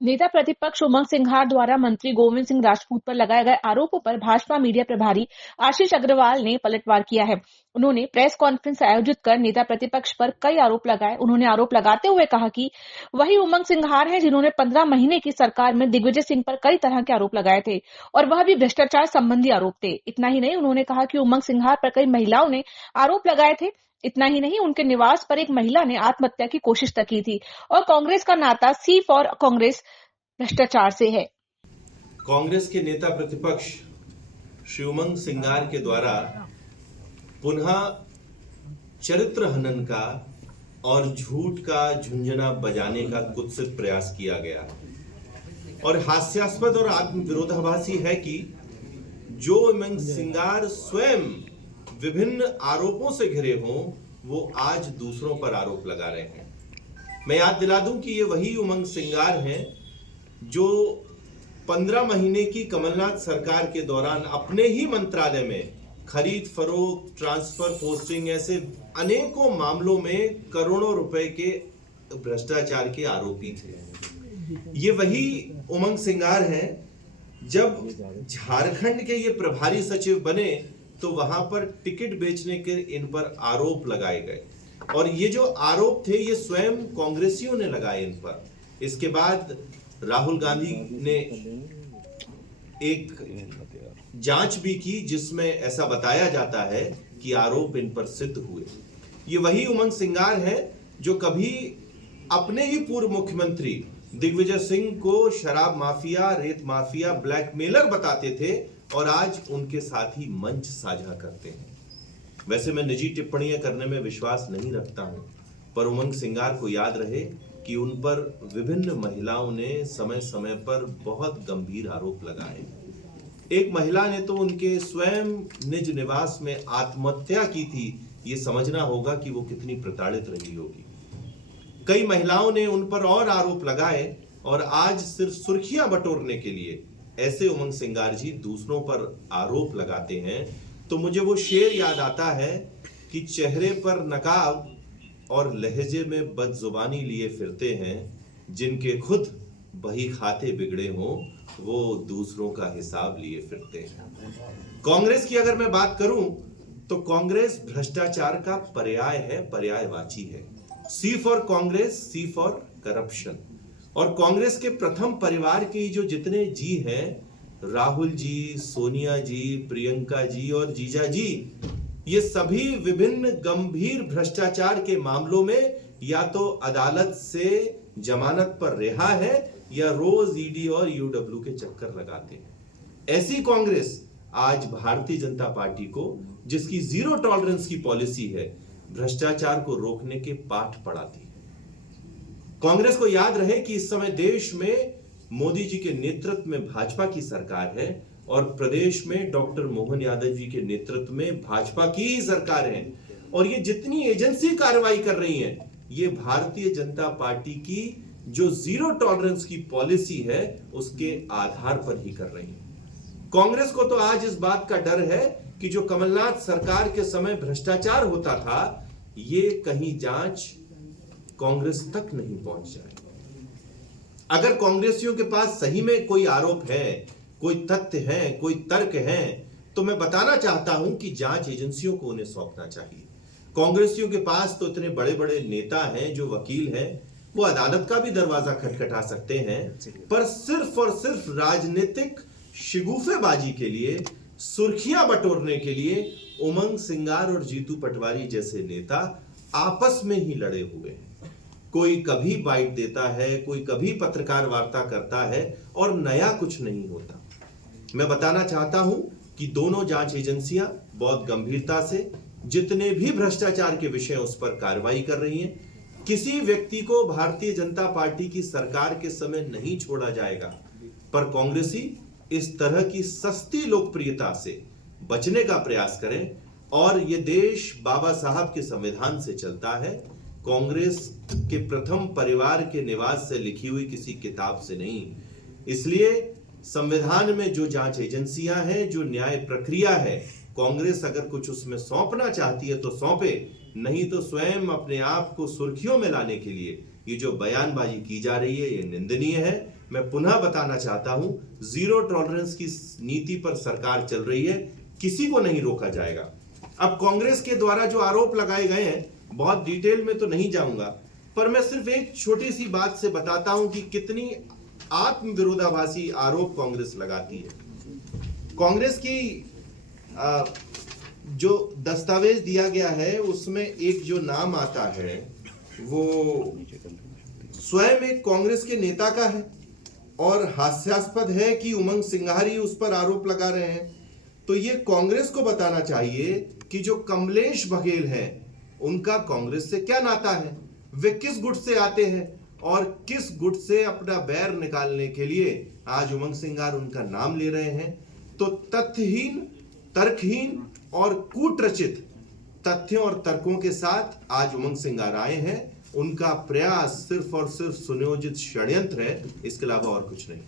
नेता प्रतिपक्ष उमंग सिंघार द्वारा मंत्री गोविंद सिंह राजपूत पर लगाए गए आरोपों पर भाजपा मीडिया प्रभारी आशीष अग्रवाल ने पलटवार किया है। उन्होंने प्रेस कॉन्फ्रेंस आयोजित कर नेता प्रतिपक्ष पर कई आरोप लगाए। उन्होंने आरोप लगाते हुए कहा कि वही उमंग सिंघार हैं जिन्होंने 15 महीने की सरकार में दिग्विजय सिंह पर कई तरह के आरोप लगाए थे और वह भी भ्रष्टाचार संबंधी आरोप थे। इतना ही नहीं, उन्होंने कहा कि उमंग सिंघार पर कई महिलाओं ने आरोप लगाए थे। इतना ही नहीं, उनके निवास पर एक महिला ने आत्महत्या की कोशिश तक की थी और कांग्रेस का नाता सी फॉर कांग्रेस भ्रष्टाचार से है। कांग्रेस के नेता प्रतिपक्ष श्री उमंग सिंघार के द्वारा पुनः चरित्र हनन का और झूठ का झुंझुना बजाने का कुत्सित प्रयास किया गया और हास्यास्पद और आत्मविरोधाभासी है कि जो उमंग सिंघार स्वयं विभिन्न आरोपों से घिरे हों, वो आज दूसरों पर आरोप लगा रहे हैं। मैं याद दिला दूं कि ये वही उमंग सिंघार हैं जो 15 महीने की कमलनाथ सरकार के दौरान अपने ही मंत्रालय में खरीद फरोख्त, ट्रांसफर, पोस्टिंग ऐसे अनेकों मामलों में करोड़ों रुपए के भ्रष्टाचार के आरोपी थे। ये वही उमंग सिंघार हैं जब झारखंड के ये प्रभारी सचिव बने तो वहां पर टिकट बेचने के इन पर आरोप लगाए गए और ये जो आरोप थे ये स्वयं कांग्रेसियों ने लगाए इन पर। इसके बाद राहुल गांधी ने एक जांच भी की जिसमें ऐसा बताया जाता है कि आरोप इन पर सिद्ध हुए। ये वही उमंग सिंघार है जो कभी अपने ही पूर्व मुख्यमंत्री दिग्विजय सिंह को शराब माफिया, रेत माफिया, ब्लैकमेलर बताते थे और आज उनके साथ ही मंच साझा करते हैं। वैसे मैं निजी टिप्पणियां करने में विश्वास नहीं रखता हूं, पर उमंग सिंघार को याद रहे कि उन पर विभिन्न महिलाओं ने समय समय पर बहुत गंभीर आरोप लगाए। एक महिला ने तो उनके स्वयं निज निवास में आत्महत्या की थी। ये समझना होगा कि वो कितनी प्रताड़ित रही होगी। कई महिलाओं ने उन पर और आरोप लगाए और आज सिर्फ सुर्खियां बटोरने के लिए ऐसे उमंग सिंघार जी दूसरों पर आरोप लगाते हैं तो मुझे वो शेर याद आता है कि चेहरे पर नकाब और लहजे में बदजुबानी लिए फिरते हैं, जिनके खुद बही खाते बिगड़े हों वो दूसरों का हिसाब लिए फिरते हैं। कांग्रेस की अगर मैं बात करूं तो कांग्रेस भ्रष्टाचार का पर्याय है, पर्यायवाची है। C for Congress, C for corruption. और कांग्रेस के प्रथम परिवार के जो जितने जी हैं, राहुल जी, सोनिया जी, प्रियंका जी और जीजा जी, ये सभी विभिन्न गंभीर भ्रष्टाचार के मामलों में या तो अदालत से जमानत पर रिहा है या रोज ईडी और यूडब्ल्यू के चक्कर लगाते हैं। ऐसी कांग्रेस आज भारतीय जनता पार्टी को, जिसकी जीरो टॉलरेंस की पॉलिसी है, भ्रष्टाचार को रोकने के पाठ पढ़ाती है। कांग्रेस को याद रहे कि इस समय देश में मोदी जी के नेतृत्व में भाजपा की सरकार है और प्रदेश में डॉक्टर मोहन यादव जी के नेतृत्व में भाजपा की ही सरकार है और ये जितनी एजेंसी कार्रवाई कर रही हैं, ये भारतीय जनता पार्टी की जो जीरो टॉलरेंस की पॉलिसी है उसके आधार पर ही कर रही है। कांग्रेस को तो आज इस बात का डर है कि जो कमलनाथ सरकार के समय भ्रष्टाचार होता था, ये कहीं जांच कांग्रेस तक नहीं पहुंच जाए। अगर कांग्रेसियों के पास सही में कोई आरोप है, कोई तथ्य है, कोई तर्क है, तो मैं बताना चाहता हूं कि जांच एजेंसियों को उन्हें सौंपना चाहिए। कांग्रेसियों के पास तो इतने बड़े बड़े नेता हैं, जो वकील हैं, वो अदालत का भी दरवाजा खटखटा सकते हैं, पर सिर्फ और सिर्फ राजनीतिक शिगुफेबाजी के लिए, सुर्खियां बटोरने के लिए उमंग सिंघार और जीतू पटवारी जैसे नेता आपस में ही लड़े हुए हैं। कोई कभी बाइट देता है, कोई कभी पत्रकार वार्ता करता है और नया कुछ नहीं होता। मैं बताना चाहता हूं कि दोनों जांच एजेंसियां बहुत गंभीरता से जितने भी भ्रष्टाचार के विषय उस पर कार्रवाई कर रही हैं। किसी व्यक्ति को भारतीय जनता पार्टी की सरकार के समय नहीं छोड़ा जाएगा, पर कांग्रेसी इस तरह की सस्ती लोकप्रियता से बचने का प्रयास करें। और ये देश बाबा साहब के संविधान से चलता है, कांग्रेस के प्रथम परिवार के निवास से लिखी हुई किसी किताब से नहीं। इसलिए संविधान में जो जांच एजेंसियां हैं, जो न्याय प्रक्रिया है, कांग्रेस अगर कुछ उसमें सौंपना चाहती है तो सौंपे, नहीं तो स्वयं अपने आप को सुर्खियों में लाने के लिए ये जो बयानबाजी की जा रही है ये निंदनीय है। मैं पुनः बताना चाहता हूं, जीरो टॉलरेंस की नीति पर सरकार चल रही है, किसी को नहीं रोका जाएगा। अब कांग्रेस के द्वारा जो आरोप लगाए गए हैं, बहुत डिटेल में तो नहीं जाऊंगा, पर मैं सिर्फ एक छोटी सी बात से बताता हूं कि कितनी आत्म विरोधाभासी आरोप कांग्रेस लगाती है। कांग्रेस की जो दस्तावेज दिया गया है उसमें एक जो नाम आता है वो स्वयं एक कांग्रेस के नेता का है और हास्यास्पद है कि उमंग सिंघार ही उस पर आरोप लगा रहे हैं। तो ये कांग्रेस को बताना चाहिए कि जो कमलेश बघेल हैं उनका कांग्रेस से क्या नाता है, वे किस गुट से आते हैं और किस गुट से अपना बैर निकालने के लिए आज उमंग सिंघार उनका नाम ले रहे हैं। तो तथ्यहीन, तर्कहीन और कूटरचित तथ्यों और तर्कों के साथ आज उमंग सिंघार आए हैं। उनका प्रयास सिर्फ और सिर्फ सुनियोजित षड्यंत्र है, इसके अलावा और कुछ नहीं।